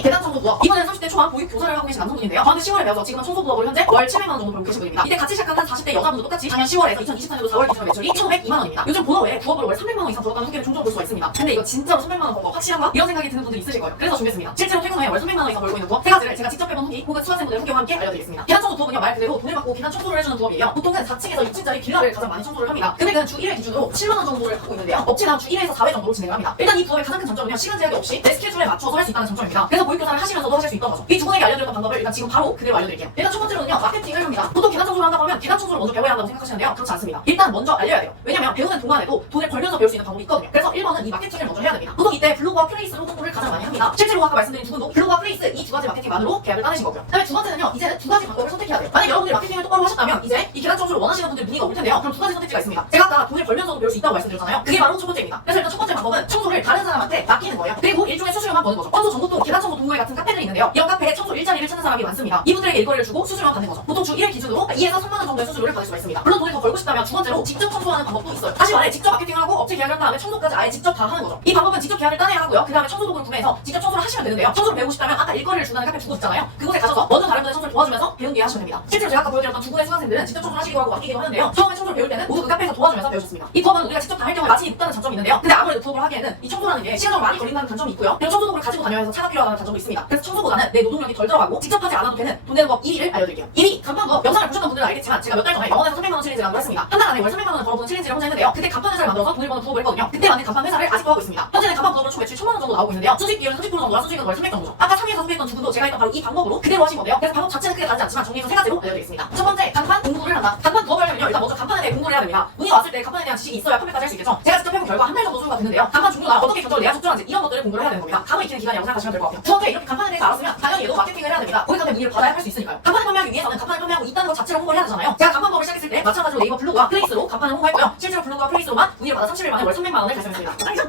이름이 계단 청소 부업. 이번에는 30대 초반 보육 교사를 하고 계신 남성분인데요. 저한테 10월에 배워서 지금은 청소 부업으로 현재 월 700만 원 정도 벌고 계신 분입니다. 이때 같이 시작한 40대 여자분도 똑같이 작년 10월에서 2024년도 4월 기준 매출이 1,502만 원입니다. 요즘 본업 외에 부업으로 월 300만 원 이상 벌었다는 후기를 종종 볼 수가 있습니다. 근데 이거 진짜로 300만 원 번 거 확실한가? 이런 생각이 드는 분들이 있으실 거예요. 그래서 준비했습니다. 실제로 퇴근 후에 월 300만 원 이상 벌고 있는 부업 3가지를 제가 직접 해본 후기 혹은 수강생분들 후기와 함께 알려드리겠습니다. 계단 청소 부업은요, 말 그대로 돈을 받고 계단 청소를 해주는 부업이에요. 보통은 4층에서 6층짜리 빌라를 가장 많이 청소를 합니다. 금액은 주 1회 기준으로 7만 원 정도를 하고 있는데요. 업체당 주 1회에서 4회 정도로 진행을 합니다. 일단 이 부업의 가장 큰 장점은요, 시간 제약이 없이 내 스케줄에 맞춰서 할 수 있다는 장점입니다. 그래서 보육교사를 하시면서도 하실 수 있던 거죠. 이 두 분에게 알려드렸던 방법을 일단 지금 바로 그대로 알려드릴게요. 일단 첫 번째로는요, 마케팅을 합니다. 보통 계단 청소를 한다고 하면 계단 청소를 먼저 배워야 한다고 생각하시는데요, 그렇지 않습니다. 일단 먼저 알려야 돼요. 왜냐면 배우는 동안에도 돈을 벌면서 배울 수 있는 방법이 있거든요. 그래서 1번은 이 마케팅을 먼저 해야 됩니다. 보통 이때 블로그와 플레이스로 홍보를 가장 많이 합니다. 실제로 아까 말씀드린 두 분도 블로그와 플레이스 이 두 가지 마케팅만으로 계약을 따내신 거고요. 그다음에 두 번째는요, 이제는 두 가지 방법을 선택해야 돼요. 만약 여러분들이 마케팅을 똑바로 하셨다면 이제 이 계단 청소를 원하시는 분들 문의가 올 텐데요. 그럼 두 가지 선택지가 있습니다. 제가 아까 돈을 벌면서도 배울 수 있다고 말씀드렸잖아요. 그게 바로 첫 번째입니다. 그래서 일단 첫 번째 방법은 청소를 다른 사람한테 맡기는 거예요. 그리고 일종의 수수료만 버는 거죠. 청소 전국도 계단 청소 동호회 같은 카페들이 있는데요. 이런 카페에 청소 일자리를 찾는 사람이 많습니다. 이분들에게 일거리를 주고 수수료만 받는 거죠. 보통 주 1회 기준으로 2에서 3만 원 정도의 수수료를 받을 수가 있습니다. 물론 돈을 더 벌고 싶다면 두 번째로 직접 청소하는 방법도 있어요. 다시 말해 직접 마케팅을 하고 업체 계약을 한 다음에 청소까지 아예 직접 다 하는 거죠. 이 방법은 직접 계약을 따내야 하고요. 그 다음에 청소 도구를 구매해서 직접 청소를 하시면 되는데요. 청소를 배우고 싶다면 아까 일거리를 준다는 카페 두 곳 있잖아요. 그곳에 가셔서 먼저 다른 분의 청소를 도와주면서 배운 뒤에 하시면 됩니다. 실제로 제가 아까 보여드렸던 두 분의 수강생들은 직접 청소를 하시기도 하고 맡기기도 하는데요. 처음에 청소를 배울 때는 모두 그 카페에서 도와주면서 배우셨습니다. 이 부업은 우리가 직접 다 할 경우에 마진이 높다는 장점이 있는데요. 근데 아무래도 부업을 하기에는 이 청소라는 게 시간적으로 많이 걸린다는 단점이 있고요. 그리고 청소 도구를 가지고 다녀야 해서 차가 필요하다는 단점도 있습니다. 그래서 청소보다는 내 노동력이 덜 들어가고 직접 하지 않아도 되는 돈 되는 법 1위를 알려드릴게요. 1위 간판 부업. 영상을 보셨던 분들은 알겠지만 제가 몇 달 전에 영원에서 300만 원 챌린지라고 했습니다. 한 달 안에 월 300만 원을 벌어보는 챌린지를 혼자 했는데요. 그때 간판 회사를 만들어서 돈을 버는 부업을 했거든요. 그때 만든 간판 회사를 아직도 하고 있습니다. 현재는 간판 부업으로 총 매출 1,000만 원 정도 나오고 있는데요. 수익 비율은 30% 정도라 수익은 월 300 정도죠. 아까 3위에서 소개했던 두 분도 제가 했던 바로 이 방법으로 그대로 하신 건데요. 그래서 방법 자체는 크게 다르지 않지만 정리해서 세 가지로 알려드리겠습니다. 첫 번째, 간판 공부를 한다. 간판 부업을 하려면요, 일단 먼저 간판에 대해 공부를 해야 됩니다. 문의가 왔을 때 간판에 대한 지식이 있어야 판매까지 할 수 있겠죠. 제가 직접 해본 결과 한 달 정도 소요가 됐는데요. 간판 종류나 어떻게 견적을 내야 적절한지 이런 것들을 공부를 해야 되는 겁니다. 감을 익히는 기간이라고 생각하시면 될 것 같아요. 두 번째, 이렇게 간판에 대해서 알았으면 당연히 얘도 마케팅을 해야 됩니다. 고객한테 문의를 받아야 할 수 있으니까요. 간판을 판매하기 위해서는 간판을 판매하고 있다는 것 자체로 홍보를 해야 되잖아요. 제가 간판 부업을 시작했을 때 마찬가지로 네이버 블로그와 플레이스로 간판을 홍보했고요. 실제로 블로그와 플레이스로만 문의를 받아 30일 만에 월 300만 원을 달성했습니다. 짱이죠?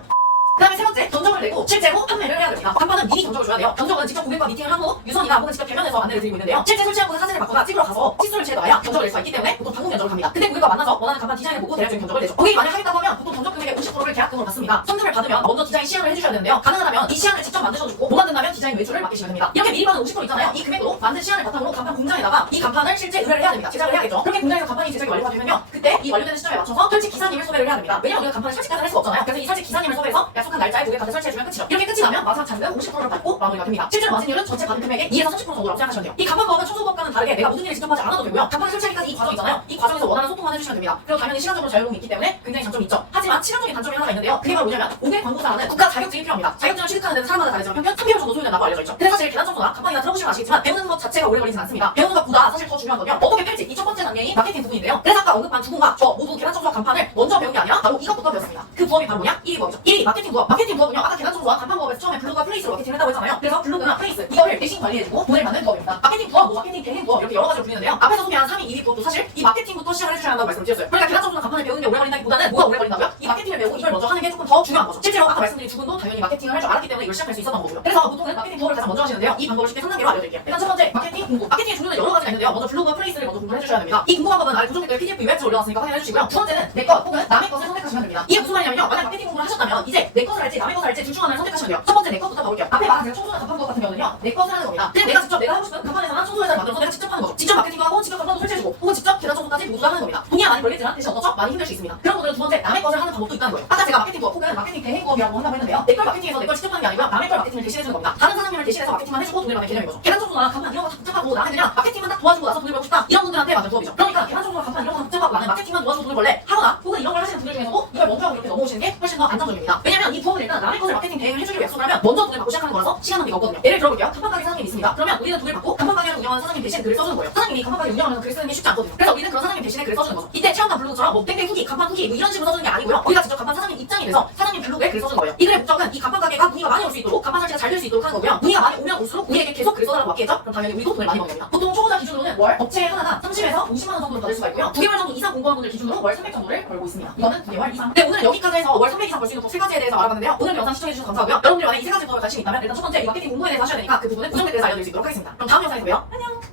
그 다음에 세 번째, 견적을 내고 실제로 판매를 해야 됩니다. 간판은 미리 견적을 줘야 돼요. 견적은 직접 고객과 미팅을 한 후 유선이나 혹은 직접 대면에서 안내를 드리고 있는데요. 실제 설치한 곳에 사진을 받거나 찍으러 가서 치수를 재놔야 견적을 낼 수가 있기 때문에 보통 방문 견적을 합니다. 그때 고객과 만나서 원하는 간판 디자인을 보고 대략적인 견적을 내죠. 고객이 만약 하겠다고 하면 보통 견적 금액의 50%를 계약금으로 받습니다. 선금을 받으면 먼저 디자인 시향을 해주셔야 되는데요. 가능하다면 이 시향을 직접 만드셔주고 못 만든다면 디자인 외주를 맡기시면 됩니다. 이렇게 미리 받은 50% 있잖아요. 이 금액으로 만든 시향을 바탕으로 간판 공장에다가 이 간판을 실제 의뢰를 해야 됩니다. 제작을 해야겠죠. 그렇게 공장에서 간판이 제작이 완료가 되면요, 그때 이 완료되는 시점에 맞춰서 설치 기사님을 섭외를 해야 됩니다. 왜냐면 우리가 간판을 설치까지 할 수가 없잖아요. 그래서 이 설치 기사님을 섭외해서 약속한 날짜에 고객한테 설치해주면 끝이죠. 이렇게 끝이 나면 마지막 잔금 50%를 받고 마무리가 됩니다. 실제로 마진율은 전체 받은 금액의 2에서 30% 정도라고 생각하시면 돼요. 이 간판 부업은 청소부업과는 다르게 내가 모든 일을 직접 하지 않아도 되고요. 간판을 설치하기까지 이 과정 있잖아요. 이 과정에서 원하는 소통만 해주시면 됩니다. 그리고 당연히 시간적으로 자유로움이 있기 때문에 굉장히 장점이 있죠. 하지만 시간적인 단점이 하나가 있는데요. 그게 바로 뭐냐면 500 광고사라는 국가 자격증이 필요합니다. 자격증을 취득하는 데는 사람마다 다르지만 평균 3개월 정도 소요된다고 알려져 있죠. 근데 사실 계단 청소나 간판이나 들어보시면 아시겠지만 배우는 것 자체가 오래 걸리진 않습니다. 배우는 것보다 사실 더 중요한 건요, 어떻게 펼지. 이 첫 번째 단계인 마케팅 부분인데요. 그래서 아까 언급한 두 분과 저 모두 계단 청소와 간판을 먼저 배운 게 아니라 바로 이것부터 배웠습니다. 그 부업이 바로 뭐냐? 1위 부업이죠. 1위 마케팅 부업. 마케팅 부업은요, 아까 계단 청소와 간판 부업에서 처음에 블로그와 플레이스로 마케팅을 했다고 했잖아요. 그래서 블로그나 플레이스 이거를 대신 관리해주고 돈을 받는 부업입니다. 마케팅 부업, 마케팅 대행 부업 이렇게 여러 가지로 불리는데요. 앞에서 소개한 3위, 2위 부업도 사실 이 마케팅부터 시작을 해주셔야 한다고 말씀드렸어요. 그러니까 계단 청소나 간판을 배우는 게 오래 걸린다기보다는 뭐가 오래 걸린다고요? 이 마케팅을 배우고 이걸 먼저 하는 게 조금 더 중요한 거죠. 실제로 아까 말씀드린 두 분도 당연히 마케팅을 할 줄 알았기 때문에 이걸 시작할 수 있었던 거고요. 그래서 보통은 마케팅 부업을 가장 먼저 하시는데요. 이 방법을 쉽게 3단계로 알려드릴게요. 일단 첫 번째, 마케팅 공부. 마케팅의 종류는 여러 가지가 있는데요. 먼저 블로그와 플레이스를 먼저 공부를 해주셔야 됩니다. 이 공부 방법은 아래 고정 댓글 PDF 웹에 올려놨으니까 확인해 주시고요. 두 번째는 내 것 혹은 남의 것을 선택하시면 됩니다. 이게 무슨 말이냐면요, 만약 마케팅 공부를 하셨다면 이제 내 것을 할지 남의 것을 할지 둘 중 하나를 선택하시면 돼요. 첫 번째 내 것부터 가볼게요. 앞에 말한 제가 청소나 간판 부업 같은 경우는요, 내 것을 하는 겁니다. 그냥 내가 직접 내가 하고 싶은 간판에서나 청소회사를 만들어서 내가 직접 하는 거죠. 직접 마케팅도 하고 직접 간판도 설치해주고 혹은 직접 계단 청소까지 모두 하는 겁니다. 돈이 많이 걸리지만 대신 어떻죠? 많이 힘들 수 있습니다. 그런 분들은 두 번째 남의 것을 하는 방법도 있다는 거예요. 아까 제가 마케팅 부업 혹은 마케팅 대행 부업이라고 한다고 했는데요. 내 걸 마케팅해서 내 걸 직접 하는 게 아니고요, 남의 걸 마케팅을 대신해주는 겁니다. 다른 사장님을 대신해서 마케팅만 해주고 돈을 받는 개념인 거죠. 계단 청소나 간판 이런 거 다 복잡하고 나는 그냥 마케팅만 딱 도와주고 나서 돈을 벌고 싶다, 이런 분들한테 맞는 부업이죠. 그러니까 계단 청소나 간판 이런 거 다 복잡하고 나는 마케팅만 도와주고 돈을 벌래 하거나 혹은 이런 걸 하시는 분들 중에서도 이걸 먼저 하고 이렇게 넘어오시는 게 훨씬 더 안정적입니다. 왜냐면 이 부업은 일단 남의 것을 마케팅 대행을 해주기로 약속을 하면 먼저 돈을 받고 시작하는 거라서 시간 낭비가 없거든요. 예를 들어볼게요. 간판 가게 사장님이 있습니다. 그러면 우리는 돈을 받고 간판 가게를 운영하는 사장님 대신 글을 써주는 거예요. 사장님이 간판 가게 운영하면서 글 쓰는 게 쉽지 않거든요. 그래서 우리는 그런 사장님 대신에 글을 써주는 거죠. 이때 체험단 블로그처럼 뭐 땡땡 후기, 간판 후기 뭐 이런 식으로 써주는 게 아니고요. 우리가 직접 간판 사장님 입장이 돼서 사장님 블로그에 글 써주는 거예요. 이 글의 목적은 이 간판 가게가 문의가 많이 올 수 있도록, 간판 설치가 잘 될 수 있도록 하는 거고요. 문의가 많이 오면 올수록 우리에게 계속 글 써달라고 맡기겠죠? 그럼 당연히 우리도 돈을 많이 버는 겁니다. 보통 초보자 기준으로는 월 업체 하나가 30에서 50만 원 정도로 받을 수가 있고요. 9개월 정도 이상 공부한 분들 기준으로 월 300 정도를 벌고 있습니다. 이거는 9개월 이상. 네, 오늘 여기까지 해서 월 300 이상 벌 수 있는 법 3가지에 대해서 알아봤는데요. 오늘 영상 시청해주셔서 감사하고요. 여러분들이 만약 이 3가지 법에 관심이 있다면 일단 첫 번째 이 마케팅 공부에 대해서 하셔야 되니까 그 부분은 고정 댓글에서 알려드릴 수 있도록 하겠습니다. 그럼 다음 영상에서 봬요. 안녕.